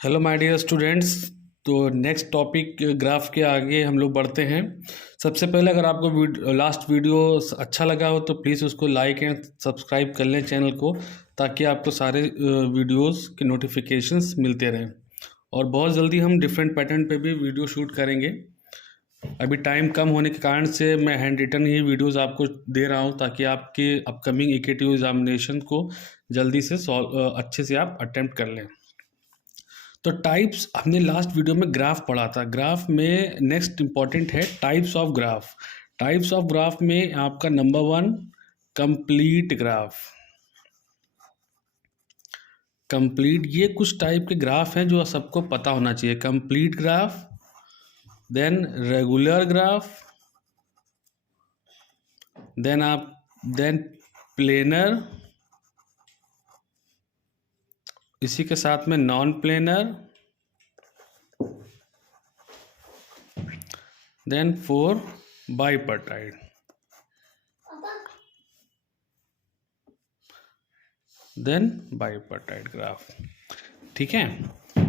Hello my dear students. तो next topic graph के आगे हम लोग बढ़ते हैं। सबसे पहले अगर आपको लास्ट वीडियो अच्छा लगा हो तो प्लीज़ उसको लाइक एंड सब्सक्राइब कर लें चैनल को, ताकि आपको सारे वीडियोस के नोटिफिकेशंस मिलते रहें। और बहुत जल्दी हम डिफरेंट पैटर्न पे भी वीडियो शूट करेंगे। अभी टाइम कम होने के कारण से मैं हैंड रिटन ही वीडियोस आपको दे रहा हूँ, ताकि आपके अपकमिंग EKTU एग्जामिनेशन को जल्दी से अच्छे से आप अटेम्प्ट कर लें। तो टाइप्स हमने लास्ट वीडियो में ग्राफ पढ़ा था। ग्राफ में नेक्स्ट इंपॉर्टेंट है types of graph. Types of graph में आपका नंबर 1 कंप्लीट ग्राफ। कंप्लीट, ये कुछ टाइप के ग्राफ हैं जो सबको पता होना चाहिए। Complete graph, then regular graph, then planar, इसी के साथ में non planar, then 4 bipartite. Then bipartite graph. ठीक है,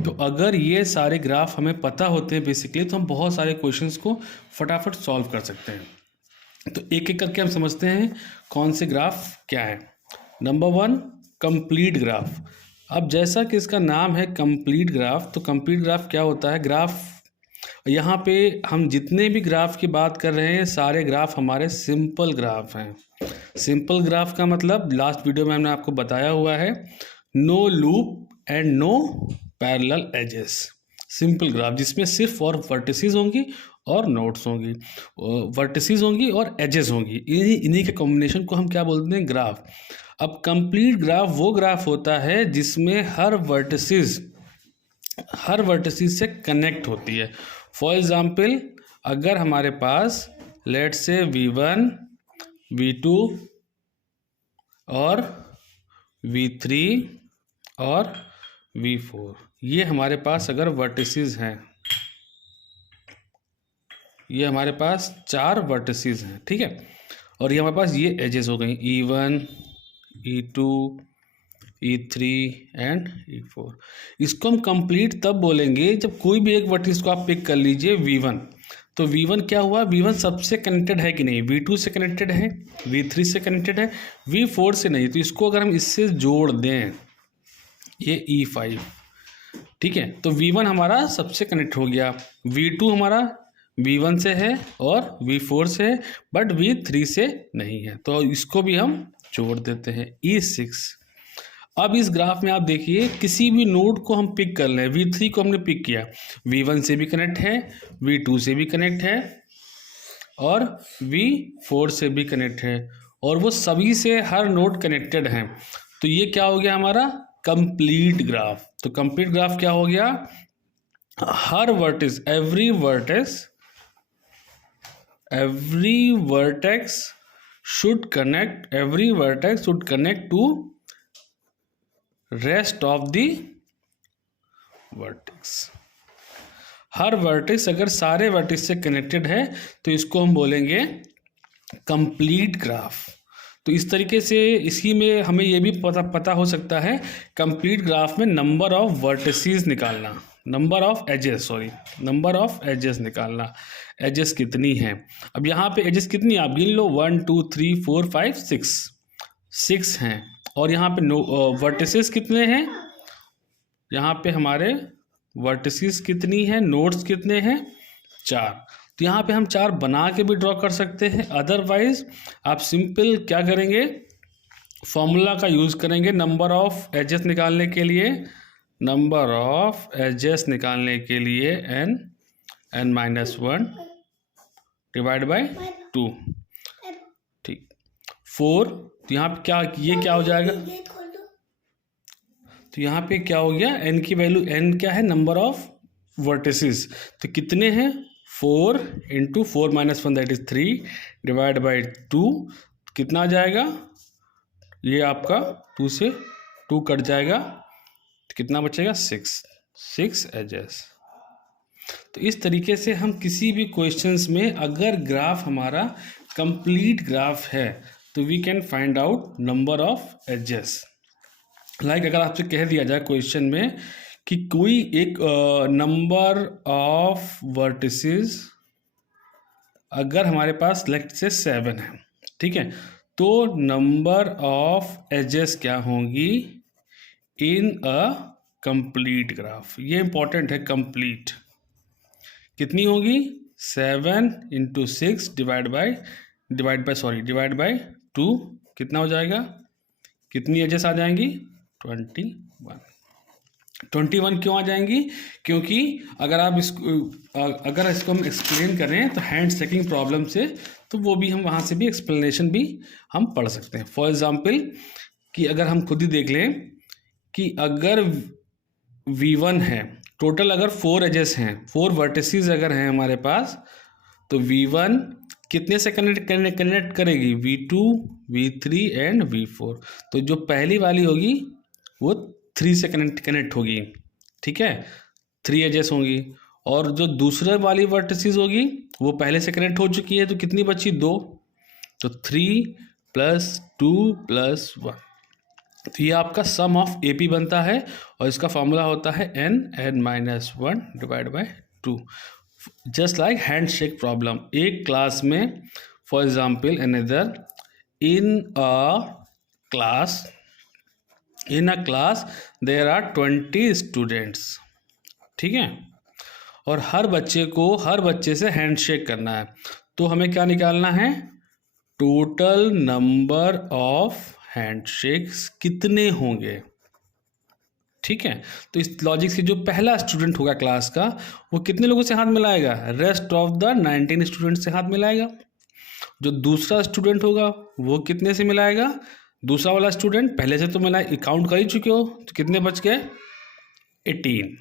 तो अगर ये सारे ग्राफ हमें पता होते हैं बेसिकली, तो हम बहुत सारे क्वेश्चंस को फटाफट सॉल्व कर सकते हैं। तो एक एक करके हम समझते हैं कौन से ग्राफ क्या है। Number 1 complete graph. अब जैसा कि इसका नाम है कंप्लीट ग्राफ, तो कंप्लीट ग्राफ क्या होता है? ग्राफ, यहाँ पे हम जितने भी ग्राफ की बात कर रहे हैं सारे ग्राफ हमारे सिंपल ग्राफ हैं। सिंपल ग्राफ का मतलब लास्ट वीडियो में हमने आपको बताया हुआ है, no loop and no parallel edges. Simple graph जिसमें सिर्फ और वर्टिसेस होंगी और नोड्स होंगी, वर्टिसेस होंगी और एजेस होंगी, इन्हीं के कॉम्बिनेशन को हम क्या बोलते हैं? ग्राफ। अब कंप्लीट ग्राफ वो ग्राफ होता है जिसमें हर वर्टिसेस से कनेक्ट होती है। फॉर एग्जाम्पल, अगर हमारे पास लेट से V1, V2 और V3 और V4, ये हमारे पास अगर वर्टिसेस हैं, ये हमारे पास 4 वर्टिसेस हैं, ठीक है। और ये हमारे पास ये एजेस हो गई E1, E2, E3 and E4। इसको हम कंप्लीट तब बोलेंगे जब कोई भी एक वर्टिस को आप पिक कर लीजिए V1, तो V1 क्या हुआ? V1 सबसे कनेक्टेड है कि नहीं? V2 से कनेक्टेड है, V3 से कनेक्टेड है, V4 से नहीं। तो इसको अगर हम इससे जोड़ दें, ये E5, ठीक है, तो V1 हमारा सबसे कनेक्ट हो गया, V2 हमारा V1 से है और V4 से है, बट V3 से नहीं है, तो इसको भी हम जोड़ देते हैं, E6। अब इस ग्राफ में आप देखिए, किसी भी नोड को हम पिक कर लें, V3 को हमने पिक किया, V1 से भी कनेक्ट है, V2 से भी कनेक्ट है और V4 से भी कनेक्ट है, और वो सभी से हर नोड कनेक्टेड हैं। तो ये क्या हो गया हमारा? Complete graph. तो कंप्लीट ग्राफ क्या हो गया? हर vertex, every vertex should connect to rest of the vertex. हर वर्टेक्स अगर सारे वर्टेक्स से कनेक्टेड है तो इसको हम बोलेंगे कंप्लीट ग्राफ। तो इस तरीके से इसी में हमें ये भी पता हो सकता है कंप्लीट ग्राफ में नंबर ऑफ वर्टिसेस निकालना, नंबर ऑफ एजेस निकालना, एजेस कितनी हैं। अब यहाँ पे एजेस कितनी आप गिन लो, 1 2 3 4 5 6 हैं। और यहाँ पे वर्टिसेस कितने हैं? यहाँ पे हमारे वर्टिसेस कितनी है, नोड्स कितने हैं? 4। तो यहाँ पे हम 4 बना के भी ड्रॉ कर सकते हैं, अदरवाइज आप सिंपल क्या करेंगे, फॉर्मूला का यूज़ करेंगे नंबर ऑफ एजेस निकालने के लिए। n-1 डिवाइड बाय 2, ठीक। 4, तो यहाँ पे क्या हो जाएगा? तो यहाँ पे क्या हो गया? n की वैल्यू, n क्या है? Number of vertices. तो कितने हैं? 4 into 4 minus 1 that is 3 divide by 2, कितना आ जाएगा? ये आपका 2 से 2 कट जाएगा, तो कितना बचेगा? 6 एजेस। तो इस तरीके से हम किसी भी क्वेश्चंस में अगर ग्राफ हमारा कंप्लीट ग्राफ है तो we can find out number of edges. Like अगर आपसे कह दिया जाए क्वेश्चन में कि कोई एक नंबर ऑफ वर्टिसेस अगर हमारे पास लेट से 7 है, ठीक है, तो नंबर ऑफ एजेस क्या होंगी इन अ कंप्लीट ग्राफ। ये इंपॉर्टेंट है, कंप्लीट कितनी होगी 7 इंटू 6 डिवाइड बाय 2 कितना हो जाएगा, कितनी एजेस आ जाएंगी 21। 21 क्यों आ जाएंगी, क्योंकि अगर आप इसको हम एक्सप्लेन करें तो हैंड शेकिंग प्रॉब्लम से, तो वो भी हम वहाँ से भी एक्सप्लेनेशन भी हम पढ़ सकते हैं। फॉर एग्जांपल कि अगर हम खुद ही देख लें कि अगर V1 है, टोटल अगर 4 एजेस हैं, 4 वर्टिसेस अगर हैं हमारे पास, तो V1 कितने से कनेक्ट करेगी, V2, V3 एंड V4। तो जो पहली वाली होगी वो 3 से कनेक्ट होगी, ठीक है, 3 एजेस होंगी। और जो दूसरे वाली वर्टिसेस होगी वो पहले से कनेक्ट हो चुकी है, तो कितनी बची 2, तो 3 + 2 + 1। तो ये आपका सम ऑफ AP बनता है और इसका फॉर्मूला होता है n(n-1) divide by 2। Just like hand shake problem. एक क्लास में for example another in a class there are 20 students, ठीक है, और हर बच्चे से हैंड शेक करना है। तो हमें क्या निकालना है, टोटल नंबर ऑफ हैंडशेक्स कितने होंगे, ठीक है। तो इस लॉजिक से जो पहला स्टूडेंट होगा क्लास का वो कितने लोगों से हाथ मिलाएगा, रेस्ट ऑफ द 19 स्टूडेंट से हाथ मिलाएगा। जो दूसरा स्टूडेंट होगा वो कितने से मिलाएगा, दूसरा वाला स्टूडेंट पहले से तो मिलाए, काउंट कर ही चुके हो, तो कितने बच गए 18।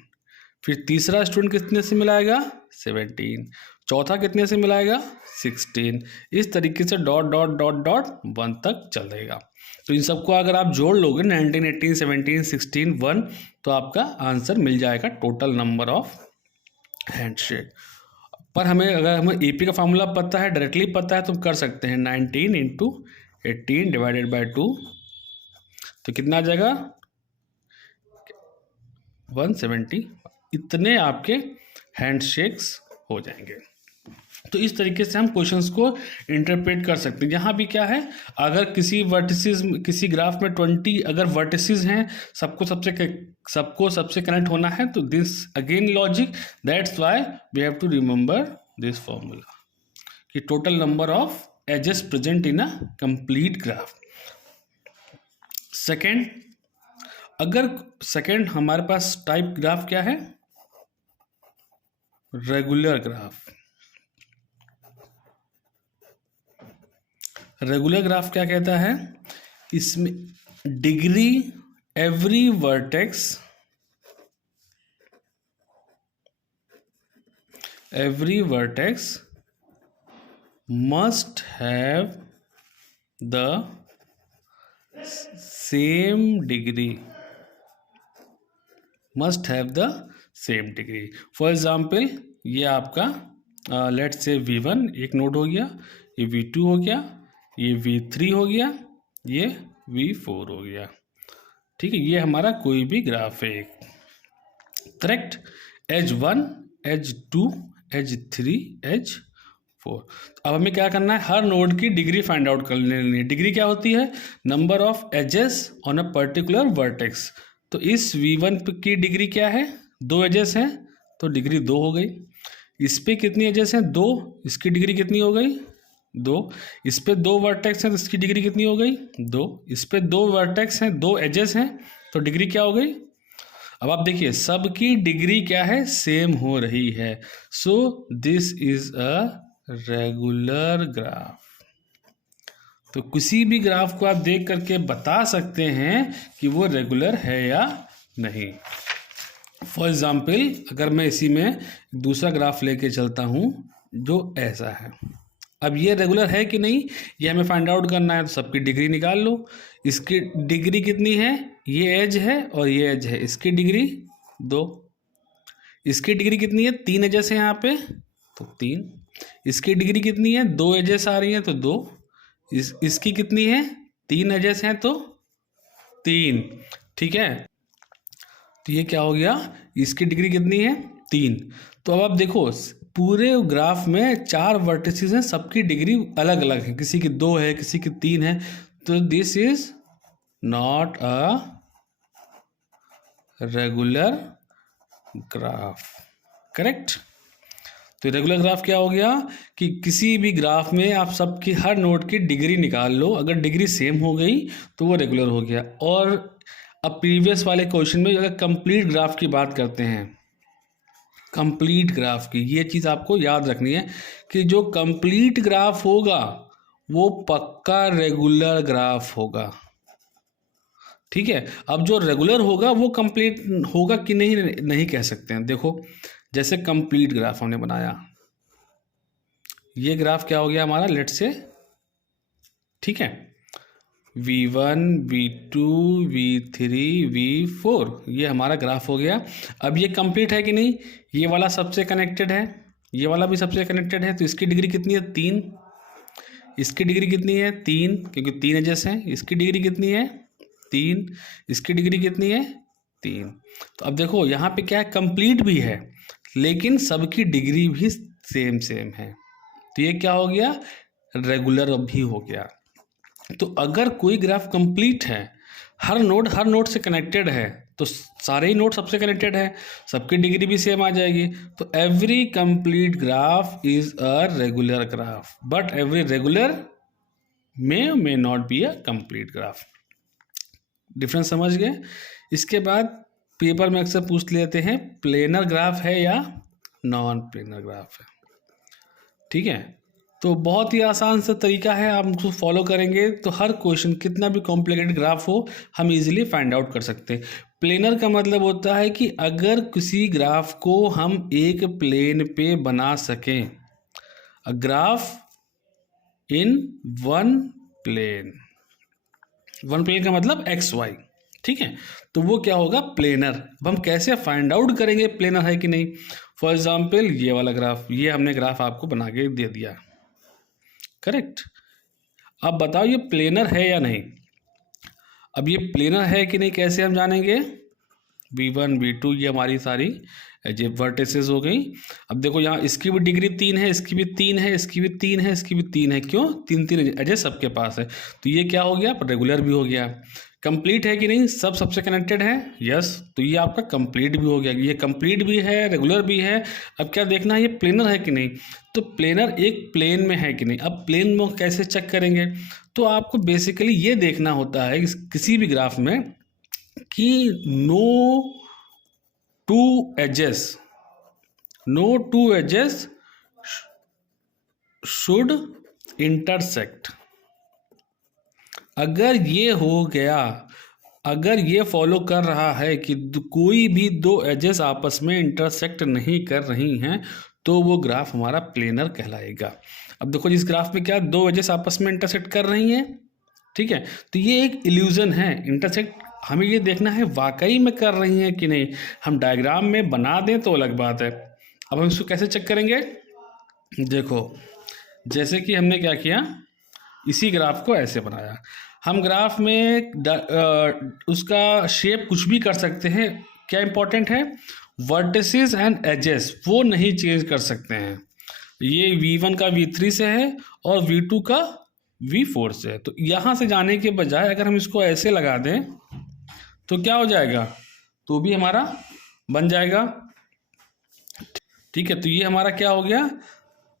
फिर तीसरा स्टूडेंट कितने से मिलाएगा 17, चौथा कितने से मिलाएगा 16। इस तरीके से डॉट डॉट डॉट डॉट 1 तक चलेगा। तो इन सबको अगर आप जोड़ लोगे 19, 18, 17, 16, 1, तो आपका आंसर मिल जाएगा टोटल नंबर ऑफ हैंडशेक। पर अगर हमें AP का फॉर्मूला पता है, डायरेक्टली पता है, तो कर सकते हैं 19 इंटू 18 डिवाइडेड बाय 2, तो कितना आ जाएगा 170। इतने आपके हैंडशेक्स हो जाएंगे। तो इस तरीके से हम क्वेश्चंस को इंटरप्रेट कर सकते हैं। यहाँ भी क्या है, अगर किसी ग्राफ में 20 अगर वर्टिसेस हैं, सबको सबसे कनेक्ट होना है, तो this again logic, that's why we have to remember this formula कि total number of edges present in a complete graph. Second हमारे पास टाइप ग्राफ क्या है, रेगुलर ग्राफ। रेगुलर ग्राफ क्या कहता है, इसमें degree every vertex must have the same degree, for example ये आपका लेट्स से V1 एक नोड हो गया, ये V2 हो गया, ये V3 हो गया, ये V4 हो गया, ठीक है। ये हमारा कोई भी ग्राफ है, correct, edge 1, edge 2, edge 3, edge 4। अब हमें क्या करना है, हर नोड की डिग्री फाइंड आउट कर लेनी है। डिग्री क्या होती है, number of edges on a particular vertex. तो इस V1 की डिग्री क्या है, 2 एजेस हैं, तो डिग्री 2 हो गई। इस पे कितनी एजेस हैं, 2, इसकी डिग्री कितनी हो गई 2। इस पे 2 वर्टेक्स हैं, तो इसकी डिग्री कितनी हो गई 2। इस पे 2 वर्टेक्स हैं, 2 एजेस हैं, तो डिग्री क्या हो गई। अब आप देखिए सबकी डिग्री क्या है, सेम हो रही है। So this is a regular graph. तो किसी भी ग्राफ को आप देख करके बता सकते हैं कि वो रेगुलर है या नहीं। फॉर एग्जाम्पल अगर मैं इसी में दूसरा ग्राफ लेके चलता हूँ जो ऐसा है, अब ये रेगुलर है कि नहीं ये हमें फाइंड आउट करना है। तो सबकी डिग्री निकाल लो। इसकी डिग्री कितनी है, ये एज है और ये एज है, इसकी डिग्री 2। इसकी डिग्री कितनी है, 3 एजेस है यहाँ पे, तो 3। इसकी डिग्री कितनी है, 2 एजेस आ रही हैं, तो 2। इसकी कितनी है, 3 एजेस हैं, तो 3, ठीक है। तो ये क्या हो गया, इसकी डिग्री कितनी है 3। तो अब आप देखो पूरे ग्राफ में 4 वर्टिसेस हैं, सबकी डिग्री अलग अलग है, किसी की 2 है, किसी की 3 है। तो this is not a regular graph, correct. तो रेगुलर ग्राफ क्या हो गया कि किसी भी ग्राफ में आप सबकी हर नोड की डिग्री निकाल लो, अगर डिग्री सेम हो गई तो वो रेगुलर हो गया। और अब प्रीवियस वाले क्वेश्चन में अगर कंप्लीट ग्राफ की बात करते हैं, कंप्लीट ग्राफ की ये चीज़ आपको याद रखनी है कि जो कंप्लीट ग्राफ होगा वो पक्का रेगुलर ग्राफ होगा, ठीक है। अब जो रेगुलर होगा वो कंप्लीट होगा कि नहीं नहीं कह सकते हैं। देखो जैसे कंप्लीट ग्राफ हमने बनाया, ये ग्राफ क्या हो गया हमारा, लेट से, ठीक है, V1 V2 V3 V4 ये हमारा ग्राफ हो गया। अब ये कंप्लीट है कि नहीं, ये वाला सबसे कनेक्टेड है, ये वाला भी सबसे कनेक्टेड है, तो इसकी डिग्री कितनी है 3, इसकी डिग्री कितनी है 3 क्योंकि 3 एजेस हैं, इसकी डिग्री कितनी है 3, इसकी डिग्री कितनी है 3। तो अब देखो यहाँ पे क्या है, कंप्लीट भी है लेकिन सबकी डिग्री भी सेम सेम है, तो ये क्या हो गया, रेगुलर भी हो गया। तो अगर कोई ग्राफ कंप्लीट है, हर नोड से कनेक्टेड है, तो सारे ही नोड सबसे कनेक्टेड है, सबकी डिग्री भी सेम आ जाएगी। तो every complete graph is a regular graph, but every regular may not be a complete graph. Difference समझ गए। इसके बाद पेपर में अक्सर पूछ लेते हैं प्लेनर ग्राफ है या नॉन प्लेनर ग्राफ है, ठीक है। तो बहुत ही आसान सा तरीका है, आप उसको फॉलो करेंगे तो हर क्वेश्चन कितना भी कॉम्प्लिकेटेड ग्राफ हो हम इजीली फाइंड आउट कर सकते हैं। प्लेनर का मतलब होता है कि अगर किसी ग्राफ को हम एक प्लेन पे बना सकें, a graph in one plane, one plane का मतलब एक्स वाई, ठीक है, तो वो क्या होगा प्लेनर। अब हम कैसे फाइंड आउट करेंगे प्लेनर है कि नहीं। फॉर एग्जाम्पल ये वाला ग्राफ, ये हमने ग्राफ आपको बना के दे दिया, करेक्ट। अब बताओ ये प्लेनर है या नहीं। अब ये प्लेनर है कि नहीं कैसे हम जानेंगे, V1 V2 ये हमारी सारी जो वर्टिसेस हो गई। अब देखो यहाँ इसकी भी डिग्री 3 है, इसकी भी 3 है, इसकी भी 3 है, इसकी भी 3 है, क्यों 3 एजेस सबके पास है, तो ये क्या हो गया रेगुलर भी हो गया। कंप्लीट है कि नहीं, सब सबसे कनेक्टेड है, यस, तो ये आपका कंप्लीट भी हो गया, ये कंप्लीट भी है रेगुलर भी है। अब क्या देखना है ये प्लेनर है कि नहीं, तो प्लेनर एक प्लेन में है कि नहीं। अब प्लेन में कैसे चेक करेंगे, तो आपको बेसिकली ये देखना होता है किसी भी ग्राफ में कि no two edges should intersect. अगर ये हो गया, अगर ये फॉलो कर रहा है कि कोई भी 2 एजेस आपस में इंटरसेक्ट नहीं कर रही हैं, तो वो ग्राफ हमारा प्लेनर कहलाएगा। अब देखो जिस ग्राफ में क्या 2 एजेस आपस में इंटरसेक्ट कर रही हैं, ठीक है, तो ये एक इल्यूजन है, इंटरसेक्ट हमें ये देखना है वाकई में कर रही हैं कि नहीं। हम डायग्राम में बना दें तो अलग बात है। अब हम इसको कैसे चेक करेंगे, देखो जैसे कि हमने क्या किया, इसी ग्राफ को ऐसे बनाया। हम ग्राफ में उसका शेप कुछ भी कर सकते हैं, क्या इंपॉर्टेंट है वर्टिसेस एंड एजेस वो नहीं चेंज कर सकते हैं। ये V1 का V3 से है और V2 का V4 से है, तो यहाँ से जाने के बजाय अगर हम इसको ऐसे लगा दें तो क्या हो जाएगा, तो भी हमारा बन जाएगा, ठीक है। तो ये हमारा क्या हो गया,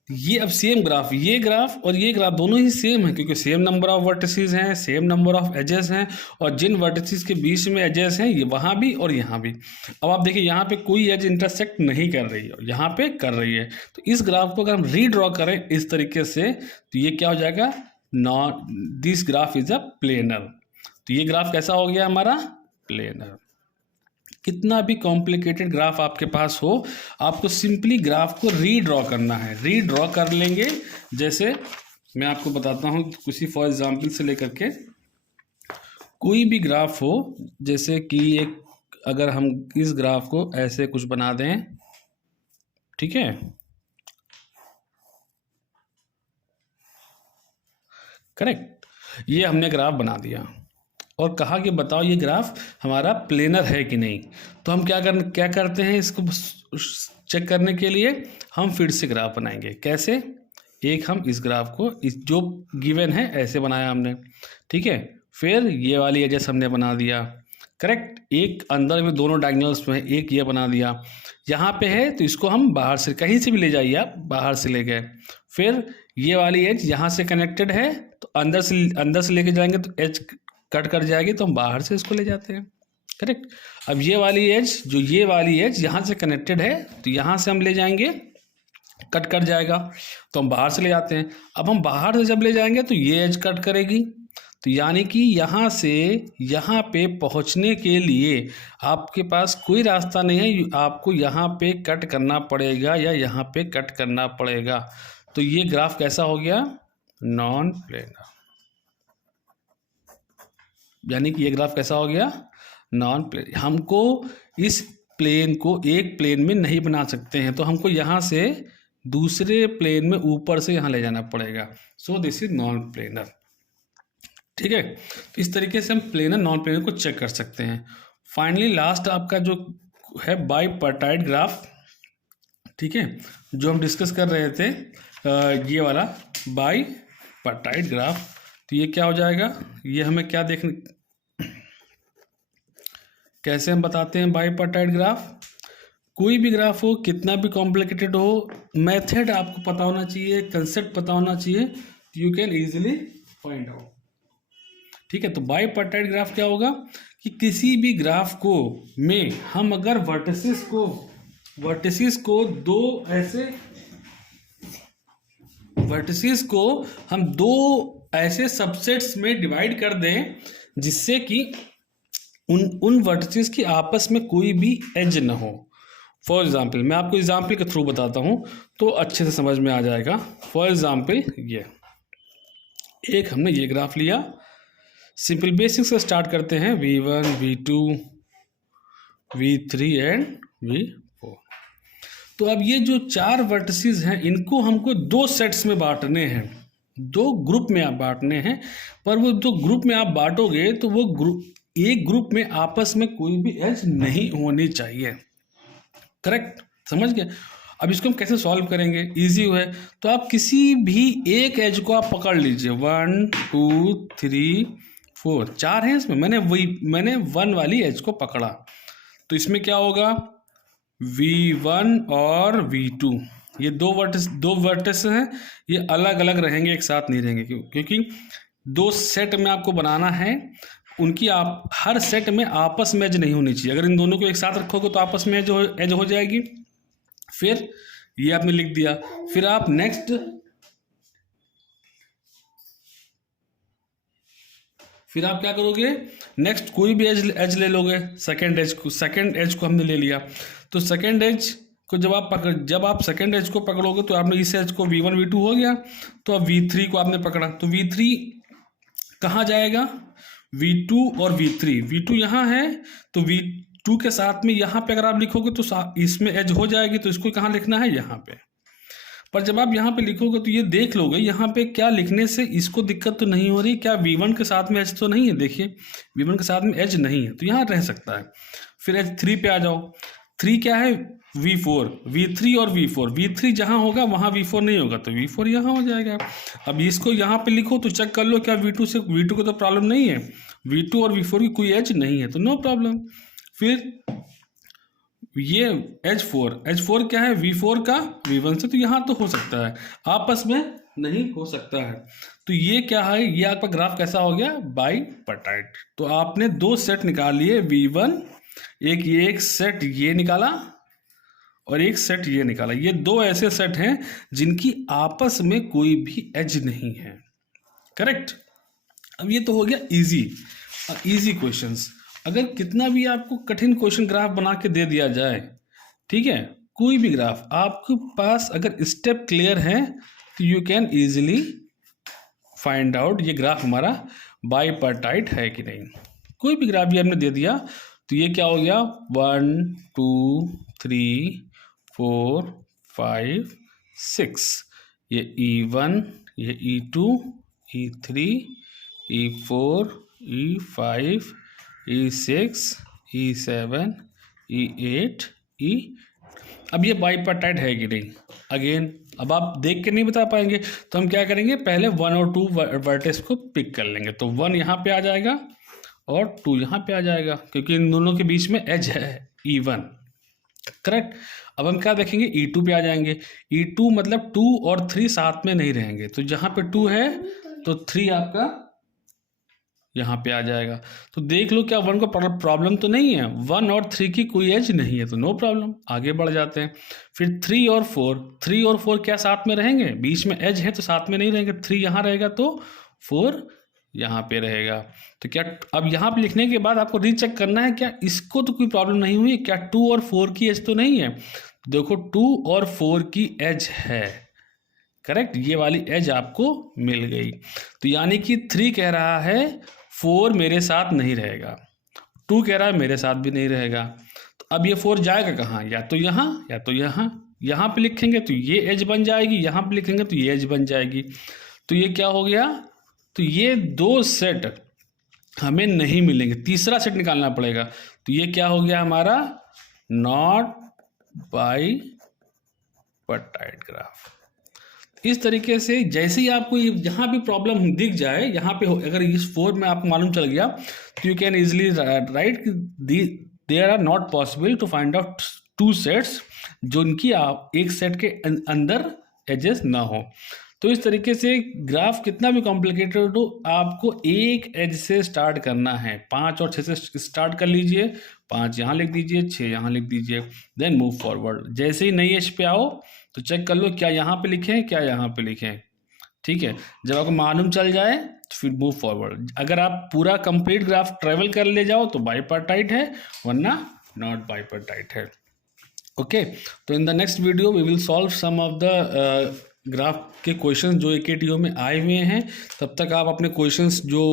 ये अब सेम ग्राफ, ये ग्राफ और ये ग्राफ दोनों ही सेम है क्योंकि सेम नंबर ऑफ वर्टिसेस हैं, सेम नंबर ऑफ एजेस हैं, और जिन वर्टिसेस के बीच में एजेस हैं ये वहाँ भी और यहाँ भी। अब आप देखिए यहाँ पे कोई एज इंटरसेक्ट नहीं कर रही है, यहाँ पे कर रही है। तो इस ग्राफ को अगर हम रीड्रॉ करें इस तरीके से तो ये क्या हो जाएगा, not this graph is a planar. तो ये ग्राफ कैसा हो गया हमारा प्लेनर। कितना भी कॉम्प्लिकेटेड ग्राफ आपके पास हो, आपको सिंपली ग्राफ को रीड्रॉ करना है, रीड्रॉ कर लेंगे। जैसे मैं आपको बताता हूँ किसी फॉर एग्जांपल से लेकर के कोई भी ग्राफ हो, जैसे कि एक अगर हम इस ग्राफ को ऐसे कुछ बना दें, ठीक है, करेक्ट, ये हमने ग्राफ बना दिया। और कहा कि बताओ ये ग्राफ हमारा प्लेनर है कि नहीं। तो हम क्या करते हैं इसको चेक करने के लिए हम फिर से ग्राफ बनाएंगे। कैसे? एक हम इस ग्राफ को इस जो गिवन है ऐसे बनाया हमने, ठीक है। फिर ये वाली एजेस हमने बना दिया, करेक्ट। एक अंदर में दोनों डायगोनल्स में एक ये बना दिया, यहाँ पे है तो इसको हम बाहर से कहीं से भी ले जाइए, आप बाहर से ले गए। फिर ये वाली एज यहाँ से कनेक्टेड है तो अंदर से लेके जाएंगे तो एज कट कर जाएगी, तो हम बाहर से इसको ले जाते हैं, करेक्ट। अब ये वाली एज यहाँ से कनेक्टेड है तो यहाँ से हम ले जाएंगे, कट कर जाएगा तो हम बाहर से ले जाते हैं। अब हम बाहर से जब ले जाएंगे तो ये एज कट करेगी, तो यानी कि यहाँ से यहाँ पे पहुँचने के लिए आपके पास कोई रास्ता नहीं है, आपको यहाँ पे कट करना पड़ेगा या यहाँ पे कट करना पड़ेगा। तो ये ग्राफ कैसा हो गया? Non planar. यानी कि ये ग्राफ कैसा हो गया? Non plane. हमको इस प्लेन को एक प्लेन में नहीं बना सकते हैं, तो हमको यहाँ से दूसरे प्लेन में ऊपर से यहाँ ले जाना पड़ेगा। So this is non planar, ठीक है। तो इस तरीके से हम प्लेनर नॉन प्लेनर को चेक कर सकते हैं। फाइनली लास्ट आपका जो है बाईपार्टाइट ग्राफ, ठीक है, जो हम डिस्कस कर रहे थे ये वाला बाईपार्टाइट ग्राफ। तो ये क्या हो जाएगा? ये हमें क्या देखने, कैसे हम बताते हैं बाईपार्टाइट ग्राफ? कोई भी ग्राफ हो, कितना भी कॉम्प्लिकेटेड हो, मेथड आपको पता होना चाहिए, कंसेप्ट पता होना चाहिए, you can easily find out, ठीक है। तो बाईपार्टाइट ग्राफ क्या होगा कि किसी भी ग्राफ को में हम अगर वर्टिसेस को दो ऐसे सबसेट्स में डिवाइड कर दें जिससे कि उन वर्टिसेस की आपस में कोई भी एज ना हो। फॉर एग्जाम्पल, मैं आपको एग्जाम्पल के थ्रू बताता हूँ तो अच्छे से समझ में आ जाएगा। फॉर एग्जाम्पल, ये एक हमने ये ग्राफ लिया, सिंपल बेसिक से स्टार्ट करते हैं, V1, V2, V3 and V4। तो अब ये जो चार वर्टिसेस हैं इनको हमको दो सेट्स में बांटने हैं, दो ग्रुप में आप बांटने हैं। पर वो जो ग्रुप में आप बांटोगे तो वो एक ग्रुप में आपस में कोई भी एज नहीं होनी चाहिए, करेक्ट, समझ गए। अब इसको हम कैसे सॉल्व करेंगे? इजी है। तो आप किसी भी एक एज को आप पकड़ लीजिए, 1 2 3 4, चार हैं इसमें, मैंने 1 वाली एज को पकड़ा, तो इसमें क्या होगा? V1 और V2, ये दो वर्टिस हैं, ये अलग अलग रहेंगे, एक साथ नहीं रहेंगे, क्योंकि दो सेट में आपको बनाना है, उनकी आप हर सेट में आपस में एज नहीं होनी चाहिए। अगर इन दोनों को एक साथ रखोगे तो आपस में एज हो जाएगी। फिर ये आपने लिख दिया, फिर आप नेक्स्ट फिर आप क्या करोगे? नेक्स्ट कोई भी एज ले लोगे, सेकेंड एज को हमने ले लिया, तो सेकेंड एज को जब आप सेकेंड एज को पकड़ोगे तो आपने इस एज को V1 V2 हो गया, तो अब V3 को आपने पकड़ा, तो V3 कहाँ जाएगा? V2 और V2 यहाँ है, तो V2 के साथ में यहाँ पे अगर आप लिखोगे तो इसमें एज हो जाएगी, तो इसको कहाँ लिखना है? यहाँ पे। पर जब आप यहाँ पे लिखोगे तो ये देख लोगे यहाँ पे क्या लिखने से इसको दिक्कत तो नहीं हो रही, क्या V1 के साथ में एज तो नहीं है? देखिए V1 के साथ में एज नहीं है, तो यहाँ रह सकता है। फिर एज 3 पे आ जाओ, 3 क्या है? V4, V3 और V3 जहाँ होगा वहाँ V4 नहीं होगा, तो V4 यहाँ हो जाएगा। अब इसको यहाँ पे लिखो तो चेक कर लो क्या V2 को तो प्रॉब्लम नहीं है, V2 और V4 की कोई एज नहीं है, तो नो प्रॉब्लम। फिर ये एज 4 क्या है? V4 का V1 से, तो यहाँ तो हो सकता है, आपस में नहीं हो सकता है। तो ये क्या है? ये आपका ग्राफ कैसा हो गया? बाईपार्टाइट। तो आपने दो सेट निकाल लिए, V1, एक सेट ये निकाला और एक सेट ये निकाला। ये दो ऐसे सेट हैं जिनकी आपस में कोई भी एज नहीं है, करेक्ट। अब ये तो हो गया इजी क्वेश्चंस। अगर कितना भी आपको कठिन क्वेश्चन ग्राफ बना के दे दिया जाए, ठीक है, कोई भी ग्राफ आपके पास अगर स्टेप क्लियर है तो you can easily find out ये ग्राफ हमारा बाईपार्टाइट है कि नहीं। कोई भी ग्राफ भी हमने दे दिया तो ये क्या हो गया? 1 2 3 4 5 6, ये E1, ये E2, E3, E4, E5, E6, E7, E8, E। अब ये बाइपार्टाइट है कि नहीं, अगेन अब आप देख के नहीं बता पाएंगे, तो हम क्या करेंगे, पहले 1 और 2 वर्टेक्स को पिक कर लेंगे। तो 1 यहाँ पे आ जाएगा और 2 यहाँ पे आ जाएगा, क्योंकि इन दोनों के बीच में एज है E1, करेक्ट। अब हम क्या देखेंगे, E2 पे आ जाएंगे। E2 मतलब 2 और 3 साथ में नहीं रहेंगे, तो जहाँ पे 2 है तो 3 आपका यहाँ पे आ जाएगा। तो देख लो क्या 1 को प्रॉब्लम तो नहीं है, 1 और 3 की कोई एज नहीं है, तो नो प्रॉब्लम, आगे बढ़ जाते हैं। फिर 3 और 4 क्या साथ में रहेंगे, बीच में एज है तो साथ में नहीं रहेंगे, 3 यहाँ रहेगा तो 4 यहाँ पे रहेगा। तो क्या अब यहाँ पे लिखने के बाद आपको रीचेक करना है क्या इसको तो कोई प्रॉब्लम नहीं हुई, क्या 2 और 4 की एज तो नहीं है। देखो 2 और 4 की एज है, करेक्ट, ये वाली एज आपको मिल गई। तो यानी कि 3 कह रहा है 4 मेरे साथ नहीं रहेगा, 2 कह रहा है मेरे साथ भी नहीं रहेगा। तो अब ये 4 जाएगा कहाँ, या तो यहाँ या तो यहाँ। यहाँ पे लिखेंगे तो ये एज बन जाएगी, यहाँ पे लिखेंगे तो ये एज बन जाएगी। तो ये क्या हो गया, तो ये 2 सेट हमें नहीं मिलेंगे, तीसरा सेट निकालना पड़ेगा। तो ये क्या हो गया हमारा, नॉट बाइपार्टाइट ग्राफ। इस तरीके से जैसे ही आपको जहाँ भी प्रॉब्लम दिख जाए, यहाँ पे अगर इस 4 में आपको मालूम चल गया, तो you can easily write there are not possible to find out 2 sets जो इनकी एक सेट के अंदर एजेस ना हो। तो इस तरीके से ग्राफ कितना भी कॉम्प्लिकेटेड हो, आपको एक एज से स्टार्ट करना है। 5 और 6 से स्टार्ट कर लीजिए, 5 यहाँ लिख दीजिए, 6 यहाँ लिख दीजिए, देन मूव फॉरवर्ड। जैसे ही नई एज पे आओ तो चेक कर लो क्या यहाँ पे लिखे हैं, क्या यहाँ पे लिखे हैं, ठीक है। जब आपको मालूम चल जाए तो फिर मूव फॉरवर्ड। अगर आप पूरा कंप्लीट ग्राफ ट्रेवल कर ले जाओ तो बाइपार्टाइट है, वरना नॉट बाइपार्टाइट है। ओके, तो in the next video we will solve some of the graph के क्वेश्चंस जो AKTO में आए हुए हैं। तब तक आप अपने क्वेश्चंस जो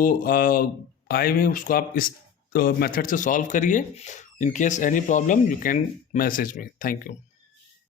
आए हुए हैं उसको आप इस मेथड से सॉल्व करिए। In case any problem you can message me. Thank you.